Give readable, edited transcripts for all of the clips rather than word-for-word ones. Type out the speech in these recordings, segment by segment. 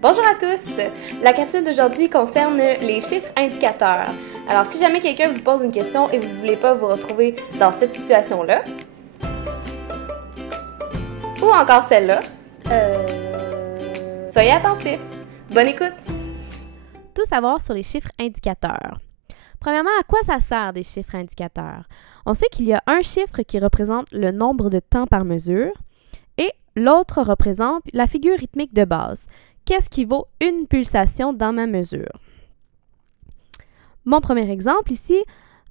Bonjour à tous! La capsule d'aujourd'hui concerne les chiffres indicateurs. Alors, si jamais quelqu'un vous pose une question et vous ne voulez pas vous retrouver dans cette situation-là, ou encore celle-là, soyez attentifs. Bonne écoute! Tout savoir sur les chiffres indicateurs. Premièrement, à quoi ça sert des chiffres indicateurs? On sait qu'il y a un chiffre qui représente le nombre de temps par mesure et l'autre représente la figure rythmique de base. Qu'est-ce qui vaut une pulsation dans ma mesure? Mon premier exemple ici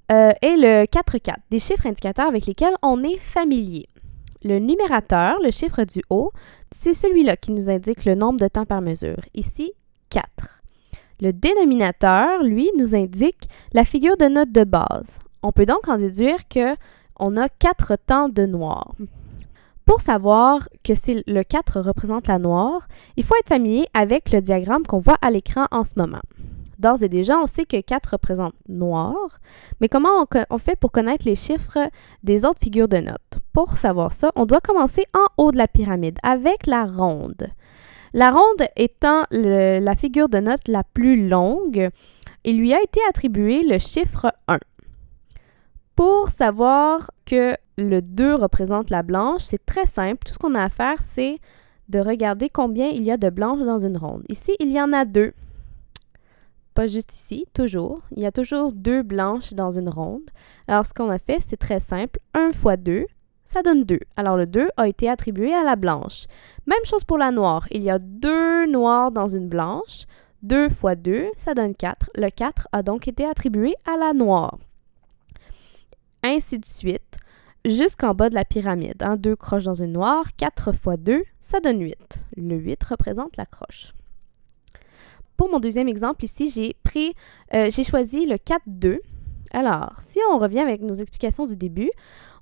est le 4-4, des chiffres indicateurs avec lesquels on est familier. Le numérateur, le chiffre du haut, c'est celui-là qui nous indique le nombre de temps par mesure. Ici, 4. Le dénominateur, lui, nous indique la figure de note de base. On peut donc en déduire qu'on a 4 temps de noir. Pour savoir que le 4 représente la noire, il faut être familier avec le diagramme qu'on voit à l'écran en ce moment. D'ores et déjà, on sait que 4 représente noir, mais comment on fait pour connaître les chiffres des autres figures de notes? Pour savoir ça, on doit commencer en haut de la pyramide avec la ronde. La ronde étant la figure de note la plus longue, il lui a été attribué le chiffre 1. Pour savoir que le 2 représente la blanche, c'est très simple. Tout ce qu'on a à faire, c'est de regarder combien il y a de blanches dans une ronde. Ici, il y en a 2. Pas juste ici, toujours. Il y a toujours 2 blanches dans une ronde. Alors, ce qu'on a fait, c'est très simple. 1 fois 2, ça donne 2. Alors, le 2 a été attribué à la blanche. Même chose pour la noire. Il y a 2 noirs dans une blanche. 2 fois 2, ça donne 4. Le 4 a donc été attribué à la noire. Ainsi de suite, jusqu'en bas de la pyramide. 2 croches dans une noire, 4 fois 2, ça donne 8. Le 8 représente la croche. Pour mon deuxième exemple ici, j'ai choisi le 4-2. Alors, si on revient avec nos explications du début,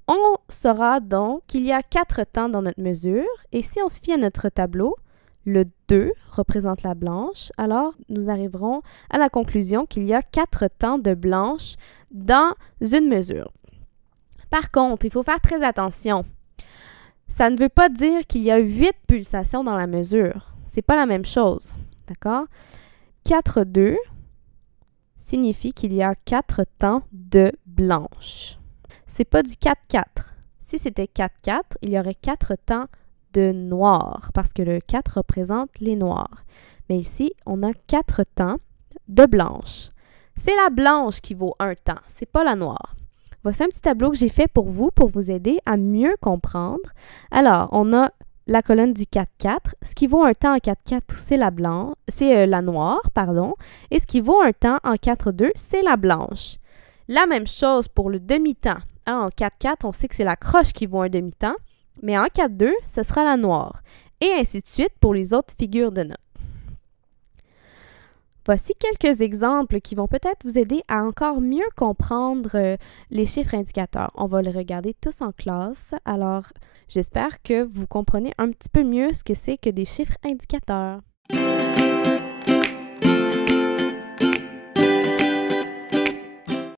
on saura donc qu'il y a 4 temps dans notre mesure. Et si on se fie à notre tableau, le 2 représente la blanche. Alors, nous arriverons à la conclusion qu'il y a 4 temps de blanche dans une mesure. Par contre, il faut faire très attention. Ça ne veut pas dire qu'il y a 8 pulsations dans la mesure. C'est pas la même chose. D'accord? 4-2 signifie qu'il y a 4 temps de blanche. C'est pas du 4-4. Si c'était 4-4, il y aurait 4 temps de noir parce que le 4 représente les noirs. Mais ici, on a 4 temps de blanche. C'est la blanche qui vaut un temps, c'est pas la noire. Voici un petit tableau que j'ai fait pour vous aider à mieux comprendre. Alors, on a la colonne du 4-4. Ce qui vaut un temps en 4-4, c'est la noire, pardon. Et ce qui vaut un temps en 4-2, c'est la blanche. La même chose pour le demi-temps. En 4-4, on sait que c'est la croche qui vaut un demi-temps. Mais en 4-2, ce sera la noire. Et ainsi de suite pour les autres figures de notes. Voici quelques exemples qui vont peut-être vous aider à encore mieux comprendre les chiffres indicateurs. On va les regarder tous en classe. Alors, j'espère que vous comprenez un petit peu mieux ce que c'est que des chiffres indicateurs.